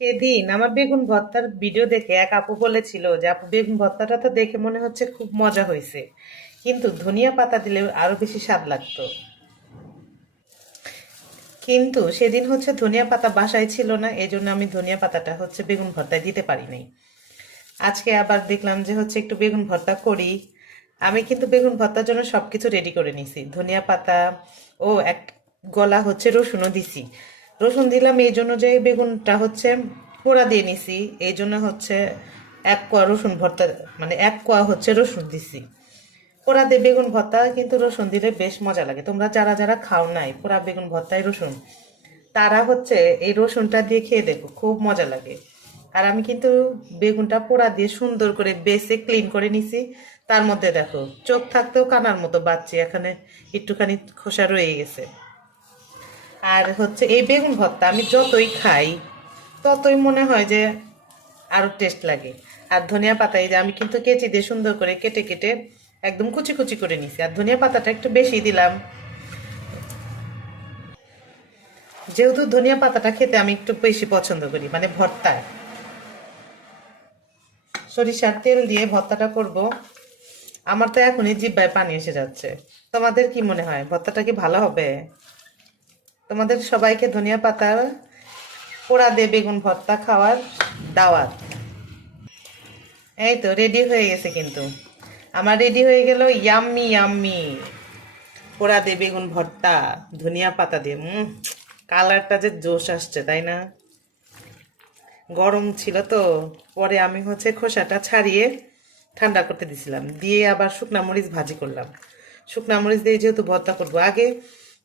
সেদিন আমার বেগুন ভর্তার ভিডিও দেখে এক আপু বলেছিল যে আপু বেগুন ভর্তাটা তো দেখে মনে হচ্ছে খুব মজা হয়েছে, কিন্তু ধনিয়া পাতা দিলে আরো বেশি স্বাদ লাগতো। কিন্তু সেদিন হচ্ছে ধনিয়া পাতা বাসায় ছিল না, এই জন্য আমি ধনিয়া পাতাটা হচ্ছে বেগুন ভর্তায় দিতে পারি নাই। আজকে আবার দেখলাম যে হচ্ছে একটু বেগুন ভর্তা করি। আমি কিন্তু বেগুন ভর্তার জন্য সবকিছু রেডি করে নিছি, ধনিয়া পাতা ও এক গলা হচ্ছে রসুনও দিছি। রসুন দিলাম এই জন্য যে বেগুনটা হচ্ছে পোড়া দিয়ে নিছি, এই জন্য হচ্ছে এক কোয়া রসুন ভর্তা, মানে এক কোয়া হচ্ছে রসুন দিছি। পোড়া দিয়ে বেগুন ভর্তা কিন্তু রসুন দিলে বেশ মজা লাগে। তোমরা যারা যারা খাও নাই পোড়া বেগুন ভর্তায় রসুন, তারা হচ্ছে এই রসুনটা দিয়ে খেয়ে দেখো, খুব মজা লাগে। আর আমি কিন্তু বেগুনটা পোড়া দিয়ে সুন্দর করে বেছে ক্লিন করে নিছি। তার মধ্যে দেখো চোখ থাকতেও কানার মতো বাচ্চি, এখানে একটুখানি খোসা রয়ে গেছে। আর হচ্ছে এই বেগুন ভর্তা আমি যতই খাই ততই মনে হয় যে আরো টেস্ট লাগে। আর ধনিয়া পাতা এই যে আমি কিন্তু কেচি দিয়ে সুন্দর করে কেটে কেটে একদম কুচি কুচি করে নিছি, আর ধনিয়া পাতাটা একটু বেশি দিলাম। যেহেতু ধনিয়া পাতাটা খেতে আমি একটু বেশি পছন্দ করি, মানে ভর্তায় সরিষার তেল দিয়ে ভর্তাটা করব। আমার তো এখনই জিহ্বায় পানি এসে যাচ্ছে। তোমাদের কি মনে হয় ভর্তাটা কি ভালো হবে? তোমাদের সবাইকে ধনিয়া পাতা পোড়া দিয়ে বেগুন ভর্তা খাওয়ার দাওয়াত। এই তো রেডি হয়ে গেছে কিন্তু, আমার রেডি হয়ে গেল ইয়াম্মি ইয়াম্মি পোড়া দিয়ে বেগুন ভর্তা ধনিয়া পাতা দিয়ে। কালারটা যে জোশ আসছে, তাই না? গরম ছিল তো, পরে আমি হচ্ছে খোসাটা ছাড়িয়ে ঠান্ডা করতে দিছিলাম, দিয়ে আবার শুকনা মরিচ ভাজি করলাম। শুকনা মরিচ দিয়ে যেহেতু ভর্তা করবো, আগে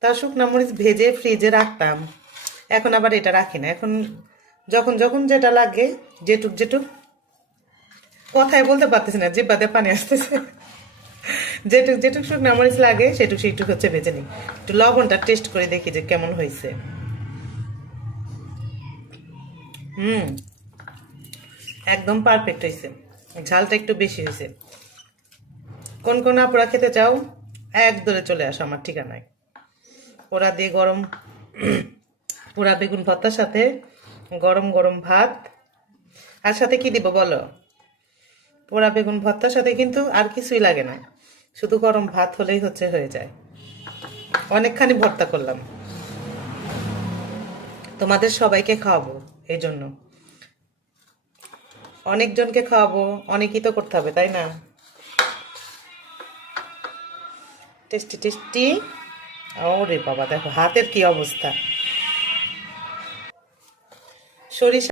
তার শুকনা মরিচ ভেজে ফ্রিজে রাখতাম, এখন আবার এটা রাখি না। এখন যখন যখন যেটা লাগে, যেটুক যেটুক, কথাই বলতে পারতেছি না, জিব্বাতে পানি আসতেছে। যেটুক যেটুক শুকনা মরিচ লাগে সেটুক সেটুক হচ্ছে ভেজে নিই। একটু লবণটা টেস্ট করে দেখি যে কেমন হয়েছে। হুম, একদম পারফেক্ট হয়েছে। ঝালটা একটু বেশি হয়েছে। কোন কোন আপুরা খেতে চাও, এক দৌড়ে চলে আসো আমার ঠিকানায়। পোড়া দিয়ে গরম পোড়া বেগুন ভর্তার সাথে গরম গরম ভাত। আর সাথে কি দিব বলো? পোড়া বেগুন ভর্তার সাথে কিন্তু আর কিছুই লাগে না, শুধু গরম ভাত হলেই হচ্ছে হয়ে যায়। অনেকখানি ভর্তা করলাম, তোমাদের সবাইকে খাওয়াবো, এই জন্য অনেকজনকে খাওয়াবো, অনেকই তো করতে হবে, তাই না? Tasty tasty. ওরে বাবা, দেখো হাতের কি অবস্থা। সরিষা